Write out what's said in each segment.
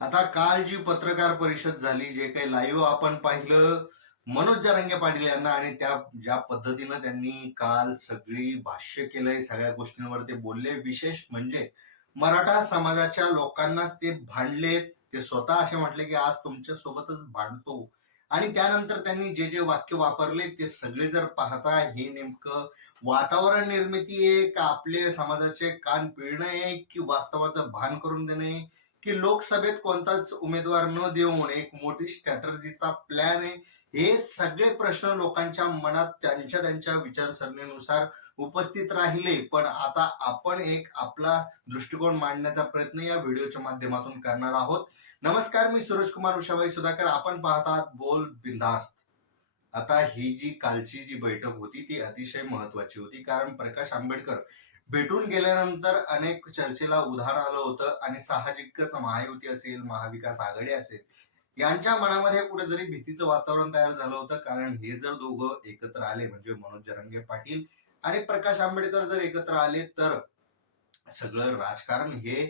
आता काल जी पत्रकार परिषद झाली, जे काही लाईव्ह आपण पाहिलं मनोज जरांगे पाटील यांना, आणि त्या ज्या पद्धतीनं त्यांनी काल सगळी भाष्य केलंय, सगळ्या गोष्टींवर ते बोलले. विशेष म्हणजे मराठा समाजाच्या लोकांनाच ते भांडलेत. ते स्वतः असे म्हटले की आज तुमच्या सोबतच भांडतो. आणि त्यानंतर त्यांनी जे जे वाक्य वापरले ते सगळे जर पाहता, हे नेमकं वातावरण निर्मिती आहे का, आपले समाजाचे कान पिळणं आहे, की वास्तवाचं भान करून देणे, की लोकसभेत कोणताच उमेदवार न देऊन एक मोठी स्ट्रॅटर्जीचा प्लॅन आहे. हे सगळे प्रश्न लोकांच्या मनात त्यांच्या त्यांच्या विचारसरणीनुसार उपस्थित राहिले. पण आता आपण एक आपला दृष्टिकोन मांडण्याचा प्रयत्न या व्हिडिओच्या माध्यमातून करणार आहोत. नमस्कार, मी सूरज कुमार उषाबाई सुधाकर. आपण पाहतात बोल बिंदास्त. आता ही जी कालची जी बैठक होती ती अतिशय महत्वाची होती, कारण प्रकाश आंबेडकर भेटून गेल्यानंतर अनेक चर्चेला उधार आलं होतं. आणि साहजिकच महायुती असेल, महाविकास आघाडी असेल, यांच्या मनामध्ये कुठेतरी भीतीचं वातावरण तयार झालं होतं. कारण हे जर दोघं एकत्र आले, म्हणजे मनोज जरांगे पाटील आणि प्रकाश आंबेडकर जर एकत्र आले, तर सगळं राजकारण हे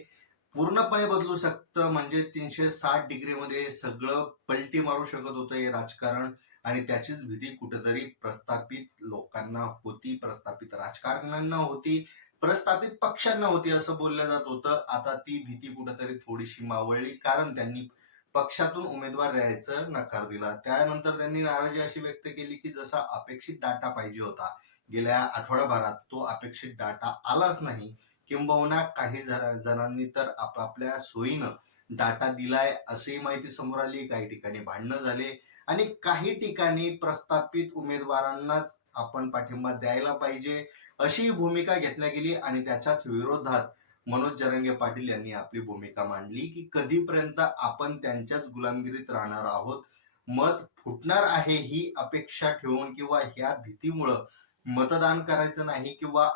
पूर्णपणे बदलू शकतं. म्हणजे 360 डिग्रीमध्ये सगळं पलटी मारू शकत होतं हे राजकारण. आणि त्याचीच भीती कुठेतरी प्रस्थापित लोकांना होती, प्रस्थापित राजकारण्यांना होती, प्रस्थापित पक्षांना होती, असं बोललं जात होतं. आता ती भीती कुठेतरी थोडीशी मावळली, कारण त्यांनी पक्षातून उमेदवार द्यायचं नकार दिला. त्यानंतर त्यांनी नाराजी अशी व्यक्त केली की जसा अपेक्षित डाटा पाहिजे होता गेल्या आठवड्याभरात, तो अपेक्षित डाटा आलाच नाही. किंबहुना काही जणांनी तर आपापल्या सोयीनं डाटा दिलाय अशी माहिती समोर आली. काही ठिकाणी भांडणं झाले, आणि काही ठिकाणी प्रस्थापित उमेदवारांनाच आपण पाठिंबा द्यायला पाहिजे अशी भूमिका घेतल्या गेली. आणि त्याच्याच विरोधात मनोज जरांगे पाटील यांनी आपली भूमिका मांडली की कधीपर्यंत आपण त्यांच्याच गुलामगिरीत राहणार आहोत. मत फुटणार आहे ही अपेक्षा ठेवून किंवा ह्या भीतीमुळं मतदान करायचं नाही, किंवा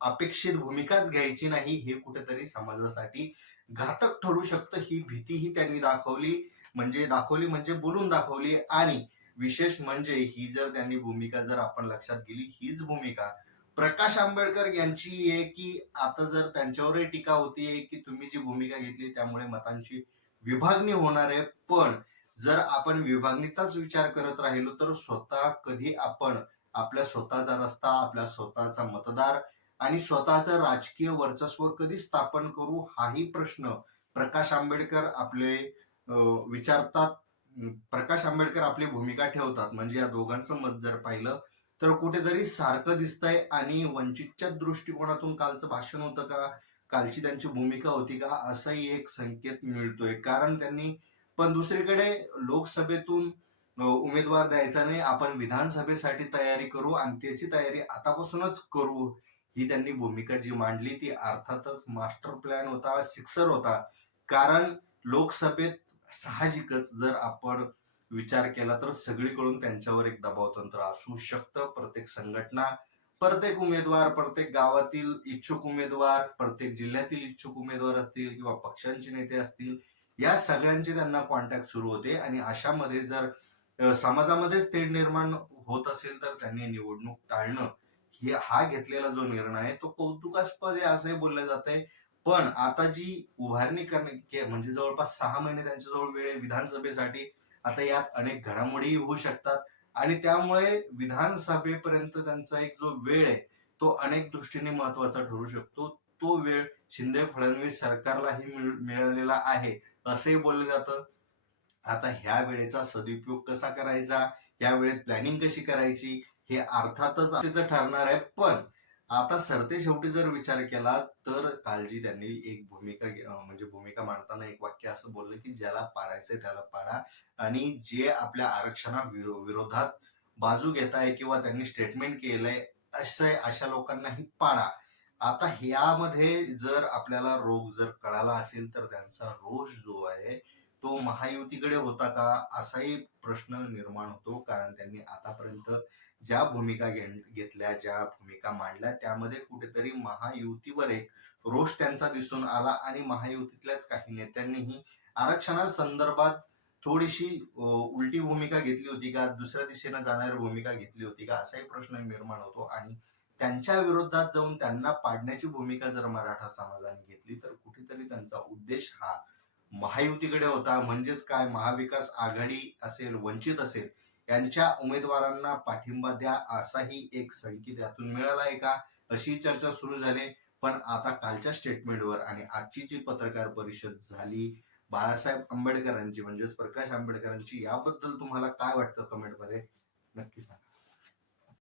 अपेक्षित भूमिकाच घ्यायची नाही, हे कुठेतरी समाजासाठी घातक ठरू शकतं. ही भीतीही त्यांनी दाखवली म्हणजे बोलून दाखवली. आणि विशेष म्हणजे ही जर त्यांनी भूमिका जर आपण लक्षात गेली, हीच भूमिका प्रकाश आंबेडकर यांची आहे. की आता जर त्यांच्यावरही टीका होतीये की तुम्ही जी भूमिका घेतली त्यामुळे मतांची विभागणी होणार आहे. पण जर आपण विभागणीचाच विचार करत राहिलो, तर स्वतः कधी आपण आपल्या स्वतःचा रस्ता, आपल्या स्वतःचा मतदार आणि स्वतःचं राजकीय वर्चस्व कधी स्थापन करू, हाही प्रश्न प्रकाश आंबेडकर आपले विचारतात. प्रकाश आंबेडकर आपली भूमिका ठेवतात. म्हणजे या दोघांचं मत जर पाहिलं तर कुठेतरी सारखं दिसतंय. आणि वंचितच्या दृष्टिकोनातून कालचं भाषण होतं का, कालची त्यांची भूमिका होती का, असाही एक संकेत मिळतोय. कारण त्यांनी पण दुसरीकडे लोकसभेतून उमेदवार द्यायचा नाही, आपण विधानसभेसाठी तयारी करू आणि त्याची तयारी आतापासूनच करू, ही त्यांनी भूमिका जी मांडली ती अर्थातच मास्टर प्लॅन होता, सिक्सर होता. कारण लोकसभेत साहजिकच जर आपण विचार केला तर सगळीकडून त्यांच्यावर एक दबाव तंत्र असू शकतं. प्रत्येक संघटना, प्रत्येक उमेदवार, प्रत्येक गावातील इच्छुक उमेदवार, प्रत्येक जिल्ह्यातील इच्छुक उमेदवार असतील किंवा पक्षांचे नेते असतील, या सगळ्यांचे त्यांना कॉन्टॅक्ट सुरू होते. आणि अशामध्ये जर समाजामध्येच तेढ निर्माण होत असेल तर त्यांनी निवडणूक टाळणं, हा घेतलेला जो निर्णय आहे तो कौतुकास्पद आहे असंही बोललं जात आहे. पण आता जी उभारणी करणे, म्हणजे जवळपास 6 महिने त्यांच्याजवळ वेळ आहे विधानसभेसाठी. आता यात अनेक घडामोडी होऊ शकतात. आणि त्यामुळे विधानसभेपर्यंत त्यांचा एक जो वेळ आहे तो अनेक दृष्टीने महत्वाचा ठरू शकतो. तो वेळ शिंदे फडणवीस सरकारलाही मिळालेला आहे असंही बोललं जातं. आता ह्या वेळेचा सदुपयोग कसा करायचा, या वेळेत प्लॅनिंग कशी करायची, हे अर्थातच त्याचं ठरणार आहे. पण आता सरते शेवटी जर विचार केला तर कालजी त्यांनी एक म्हणजे भूमिका मांडताना एक वाक्य असं बोललं की ज्याला पाडायचंय त्याला पाडा. आणि जे आपल्या आरक्षणा विरोधात बाजू घेत आहे किंवा त्यांनी स्टेटमेंट केलंय, अशा लोकांनाही पाडा. आता ह्यामध्ये जर आपल्याला रोग जर कळाला असेल तर त्यांचा रोष जो आहे तो महायुतीकडे होता का, असाही प्रश्न निर्माण होतो. कारण त्यांनी आतापर्यंत ज्या भूमिका घेतल्या, ज्या भूमिका मांडल्या, त्यामध्ये कुठेतरी महायुतीवर एक रोष त्यांचा दिसून आला. आणि महायुतीतल्याच काही नेत्यांनीही आरक्षणा संदर्भात थोडीशी उलटी भूमिका घेतली होती का, दुसऱ्या दिशेनं जाणारी भूमिका घेतली होती का, असाही प्रश्न निर्माण होतो. आणि त्यांच्या विरोधात जाऊन त्यांना पाडण्याची भूमिका जर मराठा समाजाने घेतली तर कुठेतरी त्यांचा उद्देश हा महायुतीकडे होता. म्हणजेच काय, महाविकास आघाडी असेल, वंचित असेल, यांच्या उमेदवारांना पाठिंबा द्या असाही एक संकेत यातून मिळाला आहे का, अशी चर्चा सुरू झाली. पण आता कालच्या स्टेटमेंटवर आणि आजची जी पत्रकार परिषद झाली बाळासाहेब आंबेडकरांची म्हणजेच प्रकाश आंबेडकरांची, याबद्दल तुम्हाला काय वाटतं कमेंटमध्ये नक्की सांगा.